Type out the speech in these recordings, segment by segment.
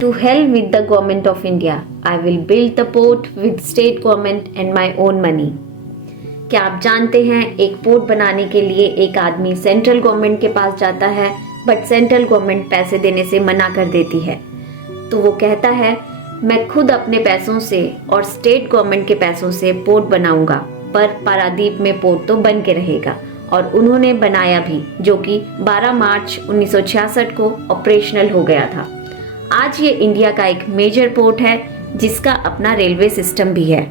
To hell with the government of India. I will build the port with state government and my own money. क्या आप जानते हैं एक port बनाने के लिए एक आदमी सेंट्रल गवर्नमेंट के पास जाता है, बट सेंट्रल गवर्नमेंट पैसे देने से मना कर देती है। तो वो कहता है मैं खुद अपने पैसों से और स्टेट गवर्नमेंट के पैसों से पोर्ट बनाऊंगा, पर पारादीप में पोर्ट तो बन के रहेगा। और उन्होंने बनाया भी, जो कि 12 मार्च 1966 को ऑपरेशनल हो गया था। आज ये इंडिया का एक मेजर पोर्ट है जिसका अपना रेलवे सिस्टम भी है।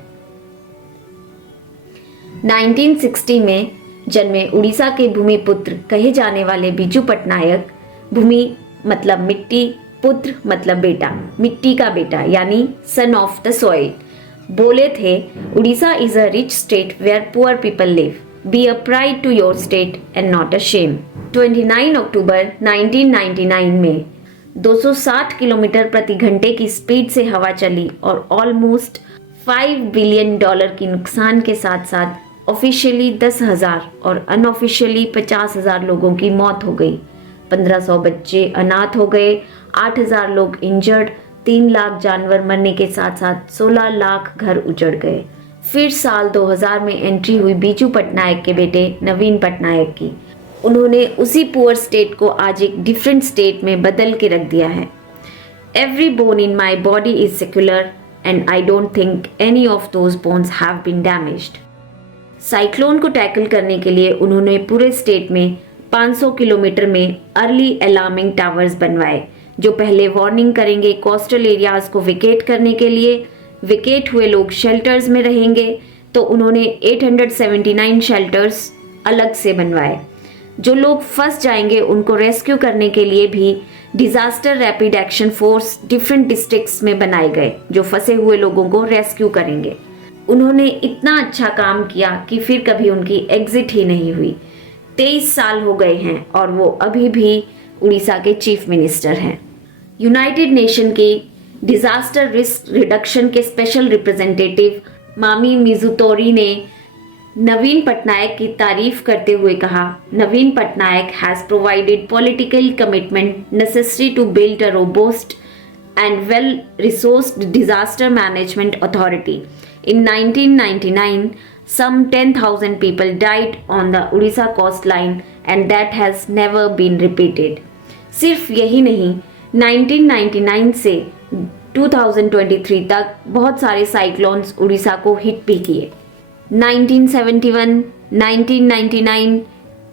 1960 में जन्मे उड़ीसा के भूमिपुत्र कहे जाने वाले बिजू पटनायक, भूमि मतलब मिट्टी, पुत्र मतलब बेटा, मिट्टी का बेटा यानी सन ऑफ द सॉइल, बोले थे Orissa is a rich state where poor people live, be a pride to your state and not a shame. 29 अक्टूबर 1999 में 260 किलोमीटर प्रति घंटे की स्पीड से हवा चली और ऑलमोस्ट $5 बिलियन की नुकसान के साथ साथ ऑफिशियली 10,000 और अनऑफिशियली 50,000 लोगों की मौत हो गई। 1,500 बच्चे अनाथ हो गए, 8,000 लोग इंजर्ड, 3 लाख जानवर मरने के साथ साथ 16 लाख घर उजड़ गए। फिर साल 2000 में एंट्री हुई बिजू पटनायक के बेटे नवीन पटनायक की। उन्होंने उसी पुअर स्टेट को आज एक डिफरेंट स्टेट में बदल के रख दिया है। Every bone in my body is secular and I don't think any of those bones have been damaged. Cyclone को टैकल करने के लिए उन्होंने पूरे स्टेट में 500 किलोमीटर में अर्ली अलार्मिंग टावर्स बनवाए, जो पहले वार्निंग करेंगे कोस्टल एरियाज को वेकेट करने के लिए। वेकेट हुए लोग शेल्टर्स में रहेंगे, तो उन्होंने 879 शेल्टर्स अलग से बनवाए। जो लोग फंस जाएंगे उनको रेस्क्यू करने के लिए भी disaster rapid action force different districts में बनाए गए, जो फंसे हुए लोगों को रेस्क्यू करेंगे। उन्होंने इतना अच्छा काम किया कि फिर कभी उनकी एग्जिट ही नहीं हुई। 23 साल हो गए हैं और वो अभी भी उड़ीसा के चीफ मिनिस्टर हैं। यूनाइटेड नेशन के डिजास्टर रिस्क रिडक्शन के स्पेशल रिप्रेजेंटेटिव मामी मिजुतोरी ने नवीन पटनायक की तारीफ करते हुए कहा, Naveen Patnaik has provided political commitment necessary to build a robust and well resourced disaster management authority. In 1999, some 10,000 people died on the Odisha coastline and that has never been repeated. सिर्फ यही नहीं, 1999 से 2023 तक बहुत सारे साइक्लोन्स उड़ीसा को हिट भी किए। 1971, 1999,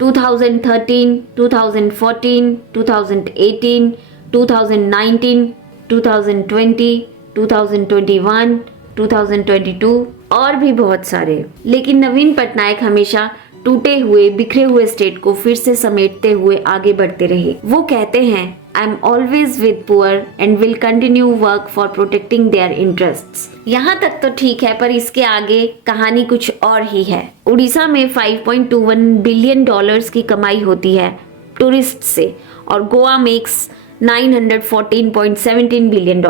2013, 2014, 2018, 2019, 2020, 2021, 2022 और भी बहुत सारे। लेकिन नवीन पटनायक हमेशा टूटे हुए बिखरे हुए स्टेट को फिर से समेटते हुए आगे बढ़ते रहे। वो कहते हैं I am always with poor and will continue work for protecting there interests. यहाँ तक तो ठीक है, पर इसके आगे कहानी कुछ और ही है। उड़ीसा में $5.21 बिलियन की कमाई होती है टूरिस्ट से और गोवा मेक्स $914.17 बिलियन।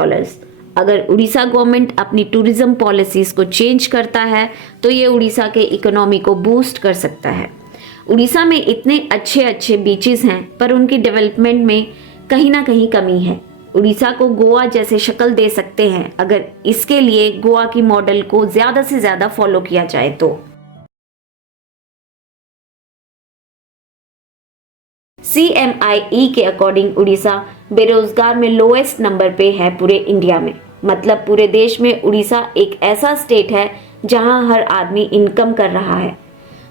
अगर उड़ीसा गवर्नमेंट अपनी टूरिज्म पॉलिसीज को चेंज करता है तो ये उड़ीसा के इकोनॉमी को बूस्ट कर सकता है। उड़ीसा में इतने अच्छे अच्छे बीचेस हैं, पर उनकी डेवलपमेंट में कहीं ना कहीं कमी है। उड़ीसा को गोवा जैसे शक्ल दे सकते हैं अगर इसके लिए गोवा की मॉडल को ज्यादा से ज्यादा फॉलो किया जाए तो। CMIE के अकॉर्डिंग उड़ीसा बेरोजगार में लोएस्ट नंबर पे है पूरे इंडिया में। मतलब पूरे देश में उड़ीसा एक ऐसा स्टेट है जहां हर आदमी इनकम कर रहा है।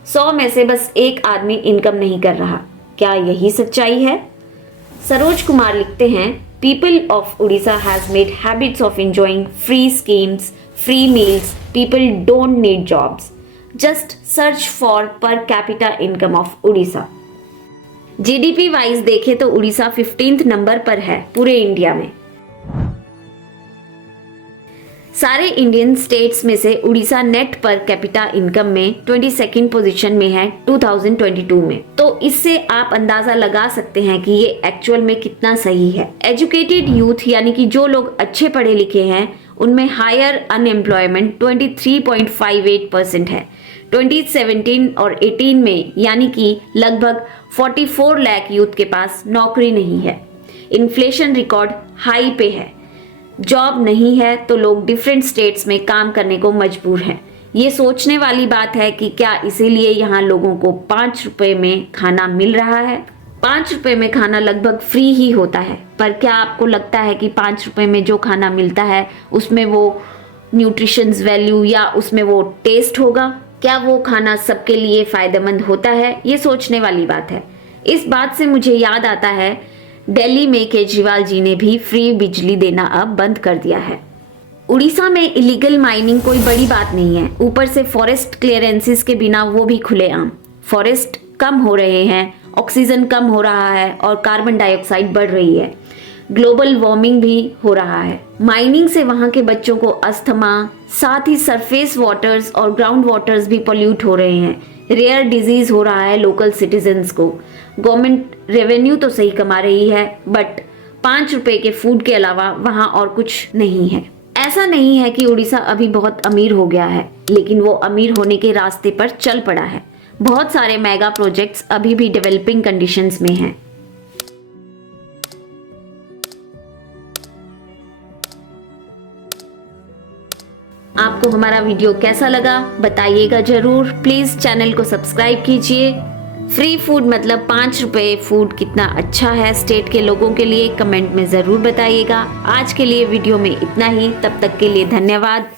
100 में से बस एक आदमी इनकम नहीं कर रहा। क्या यही सच्चाई है? सरोज कुमार लिखते हैं, people of Orissa has made habits of enjoying free schemes, free meals, people don't need jobs, just search for per capita income of Orissa. GDP wise देखे तो उड़ीसा 15th नंबर पर है पूरे इंडिया में। सारे इंडियन स्टेट्स में से Orissa net per capita income में 22nd पोजीशन में है 2022 में। तो इससे आप अंदाजा लगा सकते हैं कि ये एक्चुअल में कितना सही है। एजुकेटेड यूथ यानी कि जो लोग अच्छे पढ़े लिखे हैं उनमें हायर अनएम्प्लॉयमेंट 23.58% है। 2017 और 18 में यानी कि लगभग 44 लाख यूथ के पास नौकरी नहीं है। इन्फ्लेशन रिकॉर्ड हाई पे है। जॉब नहीं है तो लोग डिफरेंट स्टेट्स में काम करने को मजबूर हैं। ये सोचने वाली बात है कि क्या इसीलिए यहाँ लोगों को 5 रुपए में खाना मिल रहा है। 5 रुपए में खाना लगभग फ्री ही होता है, पर क्या आपको लगता है कि 5 रुपए में जो खाना मिलता है उसमें वो न्यूट्रिशंस वैल्यू या उसमें वो टेस्ट होगा? क्या वो खाना सबके लिए फायदेमंद होता है? ये सोचने वाली बात है। इस बात से मुझे याद आता है, दिल्ली में केजरीवाल जी ने भी फ्री बिजली देना अब बंद कर दिया है। उड़ीसा में इलीगल माइनिंग कोई बड़ी बात नहीं है, ऊपर से फॉरेस्ट क्लियरेंसेस के बिना वो भी खुलेआम। फॉरेस्ट कम हो रहे हैं, ऑक्सीजन कम हो रहा है और कार्बन डाइऑक्साइड बढ़ रही है। ग्लोबल वार्मिंग भी हो रहा है। माइनिंग से वहां के बच्चों को अस्थमा, साथ ही सरफेस वाटर्स और ग्राउंड वाटर्स भी पोल्यूट हो रहे हैं। रेयर डिजीज हो रहा है लोकल सिटीजन्स को। गवर्नमेंट रेवेन्यू तो सही कमा रही है, बट 5 रुपए के फूड के अलावा वहां और कुछ नहीं है। ऐसा नहीं है कि उड़ीसा अभी बहुत अमीर हो गया है, लेकिन वो अमीर होने के रास्ते पर चल पड़ा है। बहुत सारे मेगा प्रोजेक्ट्स अभी भी डेवलपिंग कंडीशंस में हैं। आपको हमारा वीडियो कैसा लगा बताइएगा जरूर। प्लीज चैनल को सब्सक्राइब कीजिए। फ्री फूड मतलब 5 रुपए फूड कितना अच्छा है स्टेट के लोगों के लिए, कमेंट में जरूर बताइएगा। आज के लिए वीडियो में इतना ही, तब तक के लिए धन्यवाद।